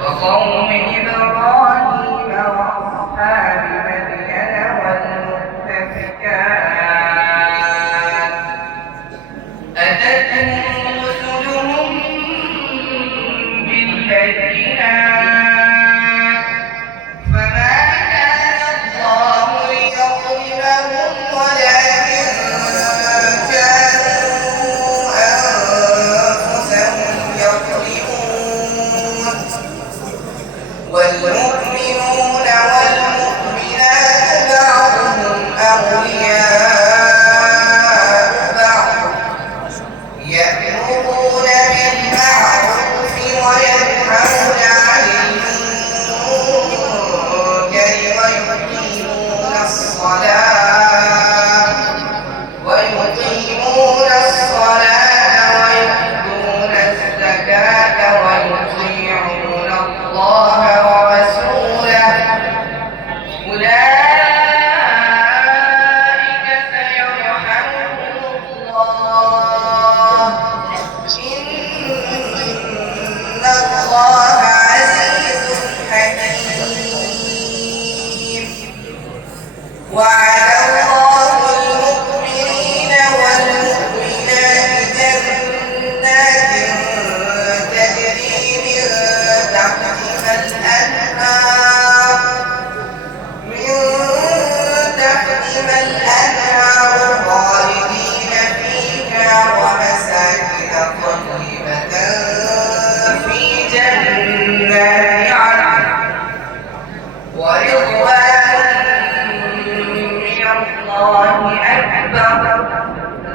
وقوم إبراهيم وأصحاب مدين والمؤتفكات أتتهم رسلهم بالبينات فما كان الله ليظلمهم ولكن كانوا أنفسهم يظلمون والمؤمنون والمؤمنات بعضهم أولياء بعض يأمرون بالمعروف وينهون عن المنكر ويقيمون الصلاة ويؤتون الزكاة ويطيعون الله ورسوله أولئك سيرحمهم الله إن الله عزيز حكيم وعد الله المؤمنين والمؤمنات جنات تجري من تحتها الأنهار خالدين فيها ومساكن طيبة في جنات عدن ورضوان من الله أكبر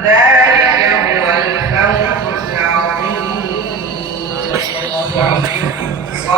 ذلك هو الفوز العظيم.